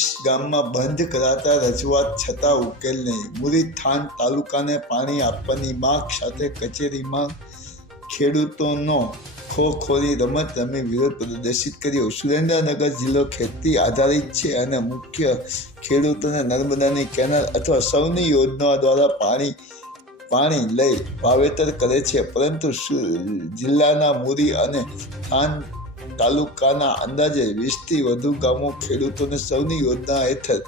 વીસ ગામમાં બંધ કરાતા રજૂઆત છતાં ઉકેલ નહીં. મુરી થાન તાલુકાને પાણી આપવાની માંગ સાથે કચેરીમાં ખેડૂતોનો ખોખોરી રમત રમી વિરોધ પ્રદર્શિત કર્યો. સુરેન્દ્રનગર જિલ્લો ખેતી આધારિત છે અને મુખ્ય ખેડૂતોને નર્મદાની કેનાલ અથવા સૌની યોજનાઓ દ્વારા પાણી પાણી લઈ વાવેતર કરે છે. પરંતુ જિલ્લાના મૂરી અને થાન તાલુકાના અંદાજે વીસથી વધુ ગામો ખેડૂતોને સૌની યોજના હેઠળ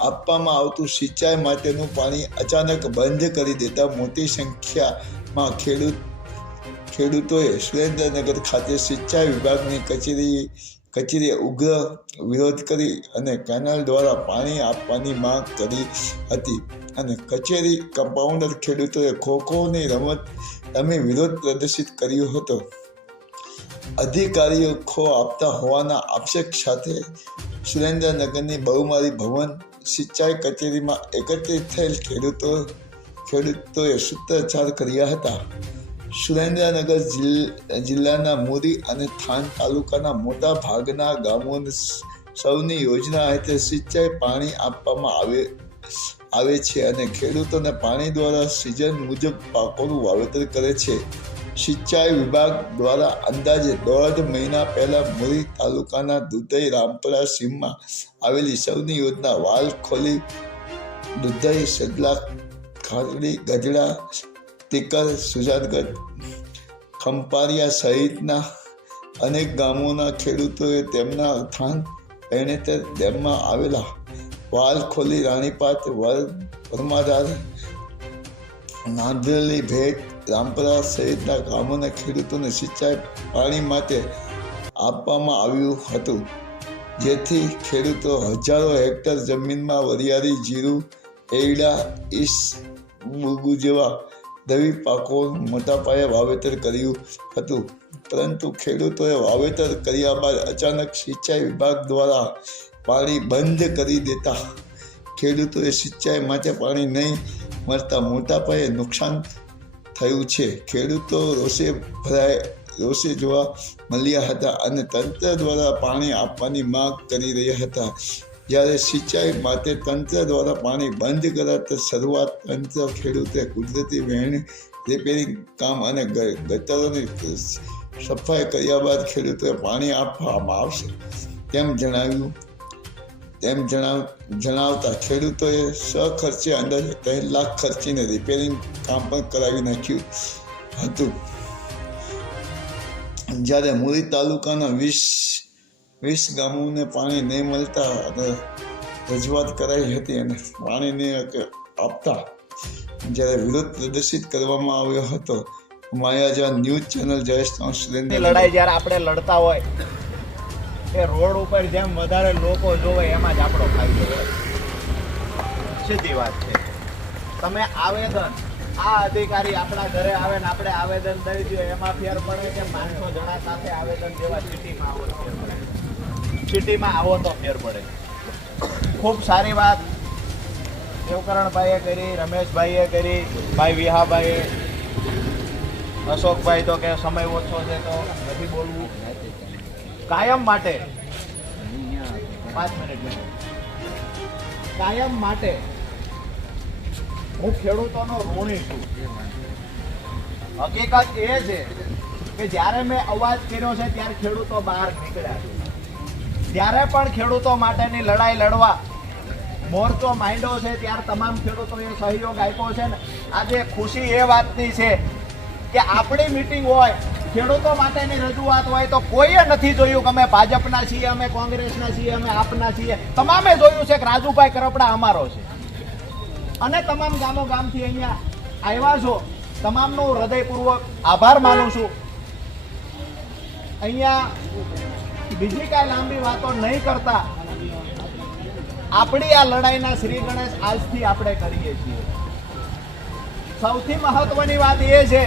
આપવામાં આવતું સિંચાઈ માટેનું પાણી અચાનક બંધ કરી દેતા મોટી સંખ્યામાં ખેડૂત ખેડૂતોએ સુરેન્દ્રનગર ખાતે સિંચાઈ વિભાગની કચેરી કચેરીએ ઉગ્ર વિરોધ કરી અને કેનાલ દ્વારા પાણી આપવાની માંગ કરી હતી અને કચેરી કમ્પાઉન્ડર ખેડૂતોએ ખોખોની રમત રમી વિરોધ પ્રદર્શિત કર્યો હતો. અધિકારીઓ આપતા હોવાના આક્ષેપ સાથે સુરેન્દ્રનગરની બહુમારી ભવન સિંચાઈ કચેરીમાં એકત્રિત થયેલ ખેડૂતો ખેડૂતોએ સૂત્રોચ્ચાર કર્યા હતા. સુરેન્દ્રનગર જિલ્લ- જિલ્લાના મોરી અને થાન તાલુકાના મોટા ભાગના ગામોને સૌની યોજના હેઠળ સિંચાઈ પાણી આપવામાં આવે આવે છે અને ખેડૂતોને પાણી દ્વારા સિઝન મુજબ પાકોનું વાવેતર કરે છે. સિંચાઈ વિભાગ દ્વારા અંદાજે દોઢ મહિના પહેલા મોરી તાલુકાના દુધઈ રામપરા સીમમાં આવેલી સૌની યોજના વાલ ખોલી દુધઈ સદલા ખાતડી ગઢડા તિકર સુજાતગઢ, ખંપારિયા સહિતના અનેક ગામોના ખેડૂતોએ તેમના થાન એણેતર ડેમમાં આવેલા વાલ ખોલી રાણીપાત વર પરમાધાર નાંદલી ભેટ રામપરા સહિતના ગામોના ખેડૂતોને સિંચાઈ પાણી માટે આપવામાં આવ્યું હતું. જેથી ખેડૂતો હજારો હેક્ટર જમીનમાં વરિયાળી, જીરું એડા ઈસ બુગુ જેવા દવી પાકો મોટા પાયે વાવેતર કર્યું હતું. પરંતુ ખેડૂતોએ વાવેતર કર્યા બાદ અચાનક સિંચાઈ વિભાગ દ્વારા પાણી બંધ કરી દેતા ખેડૂતોએ સિંચાઈ માટે પાણી નહીં મળતા મોટા પાયે નુકસાન થયું છે. ખેડૂતો રોષે ભરાય, રોષે જોવા મળ્યા હતા અને તંત્ર દ્વારા પાણી આપવાની માંગ કરી રહ્યા હતા. જ્યારે સિંચાઈ માટે તંત્ર દ્વારા પાણી બંધ કરાતા શરૂઆત તંત્ર, ખેડૂતે કુદરતી વહેણી રિપેરિંગ કામ અને ગટરોની સફાઈ કર્યા બાદ ખેડૂતોએ પાણી આપવામાં આવશે, તેમ જણાવ્યું. તેમ જણાવ, જણાવતા ખેડૂતોએ સખર્ચે અંદાજે ત્રણ લાખ ખર્ચીને રિપેરિંગ કામ પણ કરાવી નાખ્યું હતું. જ્યારે મુરી તાલુકાના વીસ વીસ ગામોને પાણી નહીં મળતા અને રજૂઆત કરાઈ હતી અને પાણી નહીં આપતા જ્યારે વિરોધ પ્રદર્શિત કરવામાં આવ્યો હતો માયાજા ન્યૂઝ ચેનલ જયેશ લડાઈ જ્યારે આપણે લડતા હોય એ રોડ ઉપર જેમ વધારે લોકો જોવે એમાં જ આપણો ફાયદો હોય. સીધી વાત છે. તમે આવેદન, આ અધિકારી આપણા ઘરે આવે ને આપણે આવેદન દઈ દઈએ, એમાં ફેર પડે કે પાંચસો જણા સાથે આવેદન જેવા સિટીમાં આવો તો ફેર પડે. સિટીમાં આવો તો ફેર પડે. ખૂબ સારી વાત. દેવકરણભાઈએ કરી, રમેશભાઈએ કરી, ભાઈ વિહાભાઈએ. અશોકભાઈ તો કે સમય ઓછો છે તો નથી બોલવું. કાયમ માટે. કાયમ માટે હું ખેડૂતોનો ઋણી છું. હકીકત એ છે કે જ્યારે મેં અવાજ કર્યો છે ત્યારે ખેડૂતો બહાર નીકળ્યા છે. ત્યારે પણ ખેડૂતો માટેની લડાઈ લડવા મોરચો માંડ્યો છે, ત્યારે તમામ ખેડૂતોએ સહયોગ આપ્યો છે ને. આજે ખુશી એ વાતની છે કે આપણી મિટિંગ હોય ખેડૂતો માટેની રજૂઆત હોય તો કોઈએ નથી જોયું કે અમે ભાજપના છીએ, અમે કોંગ્રેસના છીએ, અમે આપના છીએ. તમામે જોયું છે કે રાજુભાઈ કરપડા અમારો છે. અને તમામ ગામો ગામથી અહીંયા આવ્યા છો. તમામનો હૃદયપૂર્વક આભાર માનું છું. અહીંયા બીજી કાંઈ લાંબી વાતો નહીં કરતા. આપણી આ લડાઈના શ્રી ગણેશ આજથી આપણે કરીએ છીએ. સૌથી મહત્વની વાત એ છે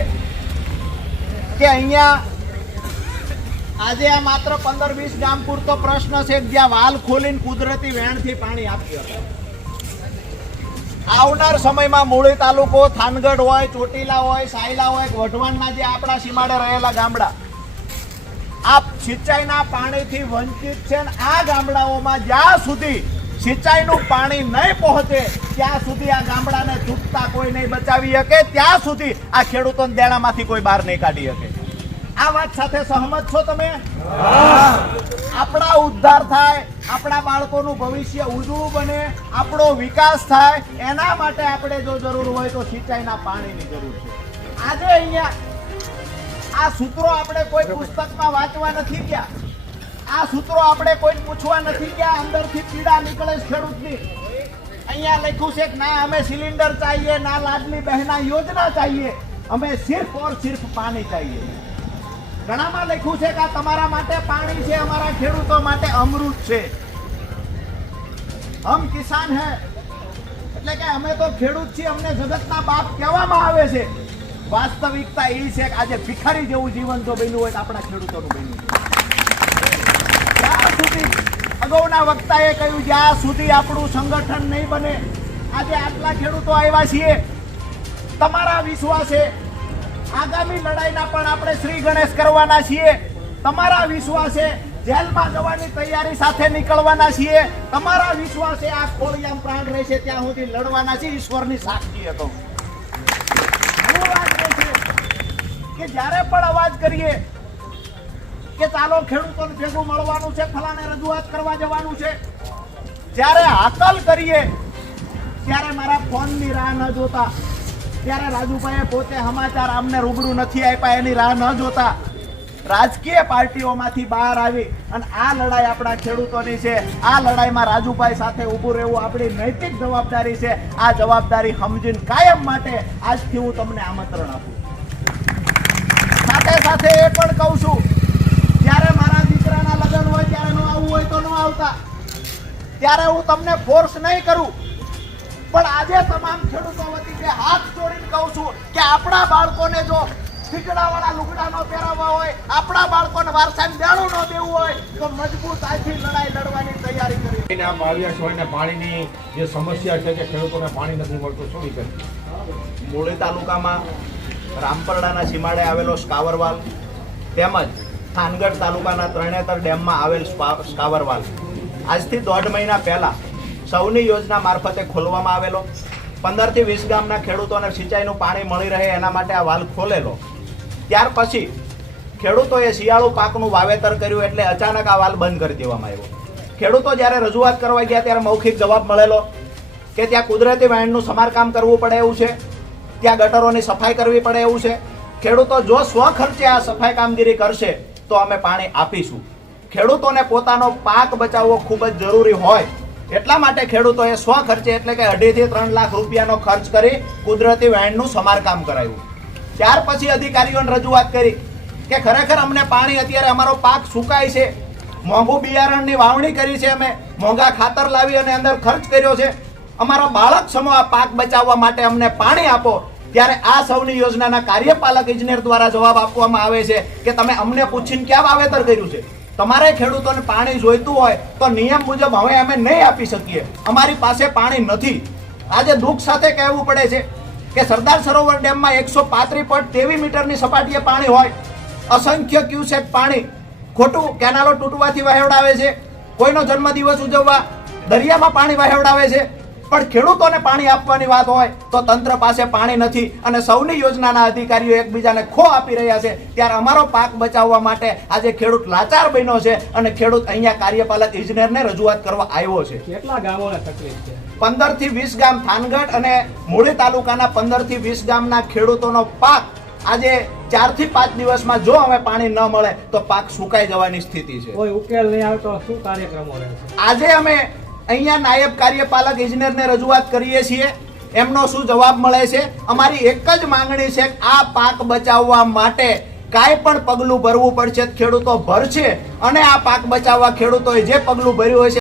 કે અહીંયા આજે આ માત્ર પંદર વીસ ગામ પૂરતો પ્રશ્ન છે જ્યાં વાલ ખોલીને કુદરતી વેણથી પાણી આપી શકે આવનાર સમયમાં મૂળી તાલુકો, થાનગઢ હોય, ચોટીલા હોય, સાયલા હોય વઢવાણના જે આપણા સીમાડે રહેલા ગામડા આ સિંચાઈના પાણીથી વંચિત છે ને આ ગામડાઓમાં જ્યાં સુધી સિંચાઈનું પાણી નહીં પહોંચે, ત્યાં સુધી આ ગામડાને તૂટતા કોઈ નહીં બચાવી શકે, ત્યાં સુધી આ ખેડૂતોને દેણામાંથી કોઈ બહાર નહીં કાઢી શકે. આ વાત સાથે સહમત છો તમે? આપણા ઉદ્ધાર થાય, આપણા બાળકોનું ભવિષ્ય ઉજળું બને, આપણો વિકાસ થાય, એના માટે આપણે જો જરૂર હોય તો સિંચાઈના પાણીની જરૂર છે. આજે અહીંયા આ સૂત્રો આપણે કોઈ પુસ્તકમાં વાંચવા નથી ગયા. આ સૂત્રો આપણે કોઈ પૂછવા નથી ગયા, અંદરથી પીડા નીકળે ખેડૂતની. અહીંયા લખ્યું છે કે ના, અમે સિલિન્ડર ચાહીએ, ના લાડલી બહેના યોજના ચાહીએ, અમે સિર્ફ ઓર સિર્ફ પાણી ચાહીએ. ઘણામાં લખ્યું છે કે તમારા માટે પાણી છે, અમારા ખેડૂતો માટે અમૃત છે. હમ કિસાન હે. એટલે કે અમે તો ખેડૂત છીએ, અમને જગતના બાપ કહેવામાં આવે છે. વાસ્તવિકતા એ છે કે આજે ભિખારી જેવું જીવન જો બન્યું હોય તો આપણા ખેડૂતોનું બન્યું. જ્યાં સુધી અગાઉના વક્તાએ કહ્યું, જ્યાં સુધી આપણું સંગઠન નહીં બને, આજે આટલા ખેડૂતો આવ્યા છીએ. તમારા વિશ્વાસે આગામી લડાઈના પણ આપણે શ્રી ગણેશ કરવાના છીએ. તમારા વિશ્વાસે જેલમાં જવાની તૈયારી સાથે નીકળવાના છીએ. તમારા વિશ્વાસે આ ખોળિયામ પ્રાણ રહેશે ત્યાં સુધી લડવાના છીએ. ઈશ્વરની સાક્ષી હતો. કે જ્યારે પણ અવાજ કરીએ કે ચાલો ખેડૂતોને ભેગું મળવાનું છે ફલાને રજૂઆત કરવા જવાનું છે, જ્યારે હાકલ કરીએ, ત્યારે મારા ફોનની રાહ ન જોતા. ત્યારે રાજુભાઈએ પોતે સમાચાર અમને રૂબરૂ નથી આપ્યા, એની રાહ ન જોતા. રાજકીય પાર્ટીઓમાંથી બહાર આવી અને આ લડાઈ આપણા ખેડૂતોની છે. આ લડાઈમાં રાજુભાઈ સાથે ઊભું રહેવું આપણી નૈતિક જવાબદારી છે. આ જવાબદારી સમજીને કાયમ માટે આજથી હું તમને આમંત્રણ આપું સાથે સાથે એ પણ કહું છું, જ્યારે મારા દીકરાના લગ્ન હોય, ત્યારે ન આવવું હોય તો ન આવતા. ત્યારે હું તમને ફોર્સ નહીં કરું. પણ આજે તમામ ખેડૂતો વતી જે હાથ જોડીને કહું છું કે આપણા બાળકોને જો ઠીકડાવાળા લુગડા ન પહેરાવવા હોય આપણા બાળકોને વારસાને દેણું ન દેવું હોય તો મજબૂત આજથી લડાઈ લડવાની તૈયારી કરી. આપ આવ્યા પાણીની જે સમસ્યા છે કે ખેડૂતોને પાણી નથી મળતું શું વિશે મૂળી તાલુકામાં રામપરડાના સીમાડે આવેલો સ્કાવરવાલ તેમજ થાનગઢ તાલુકાના ત્રણેતર ડેમમાં આવેલ સ્કાવરવાલ. આજથી દોઢ મહિના પહેલા સૌની યોજના મારફતે ખોલવામાં આવેલો. પંદરથી વીસ ગામના ખેડૂતોને સિંચાઈનું પાણી મળી રહે એના માટે આ વાલ ખોલેલો. ત્યાર પછી ખેડૂતોએ શિયાળુ પાકનું વાવેતર કર્યું એટલે અચાનક આ વાલ બંધ કરી દેવામાં આવ્યો. ખેડૂતો જ્યારે રજૂઆત કરવા ગયા ત્યારે મૌખિક જવાબ મળેલો કે ત્યાં કુદરતી વાણનું સમારકામ કરવું પડે એવું છે, ત્યાં ગટરોની સફાઈ કરવી પડે એવું છે. ખેડૂતો જો સ્વ ખર્ચે આ સફાઈ કામગીરી કરશે, તો અમે પાણી આપીશું. ખેડૂતોને પોતાનો પાક બચાવવો ખૂબ જ જરૂરી હોય. એટલા માટે ખેડૂતોએ સ્વ ખર્ચે એટલે કે અઢીથી ત્રણ લાખ રૂપિયાનો ખર્ચ કરી કુદરતી વાણનું સમારકામ કરાવ્યું. ત્યાર પછી અધિકારીઓને રજૂઆત કરી કે ખરેખર અમને પાણી અત્યારે અમારો પાક સુકાય છે, મોંઘું બિયારણની વાવણી કરી છે અમે, મોંઘા ખાતર લાવી અને અંદર ખર્ચ કર્યો છે. અમારા બાળક સમો આ પાક બચાવવા માટે અમને પાણી આપો. ત્યારે આ સૌની યોજનાના કાર્યપાલક ઇજનેર દ્વારા જવાબ આપવામાં આવે છે કે તમે અમને પૂછીને ક્યાં વાવેતર કર્યું છે? તમારે ખેડૂતોને પાણી જોઈતું હોય તો નિયમ મુજબ હવે અમે નહીં આપી શકીએ. અમારી પાસે પાણી નથી. આજે દુઃખ સાથે કહેવું પડે છે કે સરદાર સરોવર ડેમમાં એકસો પાંત્રીસ પોઈન્ટ તેવી મીટરની સપાટીએ પાણી હોય. અસંખ્ય ક્યુસેક પાણી ખોટું કેનાલો તૂટવાથી વહેવડાવે છે. કોઈનો જન્મદિવસ ઉજવવા દરિયામાં પાણી વહેવડાવે છે. પણ ખેડૂતોને પાણી આપવાની વાત હોય તો તંત્ર પાસે પાણી નથી અને સૌની યોજનાના અધિકારીઓ એકબીજાને ખો આપી રહ્યા છે. ત્યારે અમારો પાક બચાવવા માટે આજે ખેડૂત લાચાર બન્યો છે અને ખેડૂત અહીંયા કાર્યપાલક ઇજનેરને રજૂઆત કરવા આવ્યો છે. કેટલા ગામોને તકલીફ છે? પંદરથી વીસ ગામ થાનગઢ અને મૂળી તાલુકાના પંદરથી વીસ ગામના ખેડૂતોનો પાક આજે ચારથી પાંચ દિવસમાં જો અમે પાણી ન મળે તો પાક સુકાઈ જવાની સ્થિતિ છે. કોઈ ઉકેલ નહીં આવે તો શું કાર્યક્રમો રહેશે? આજે અમે અહીંયા નાયબ કાર્યપાલક ઇજનેરને રજૂઆત કરીએ છીએ. એમનો શું જવાબ મળે છે? અમારી એક જ માંગણી છે આ પાક બચાવવા માટે કાંઈ પણ પગલું ભરવું પડશે. ખેડૂતો ભરશે અને આ પાક બચાવવા ખેડૂતોએ જે પગલું ભર્યું હોય છે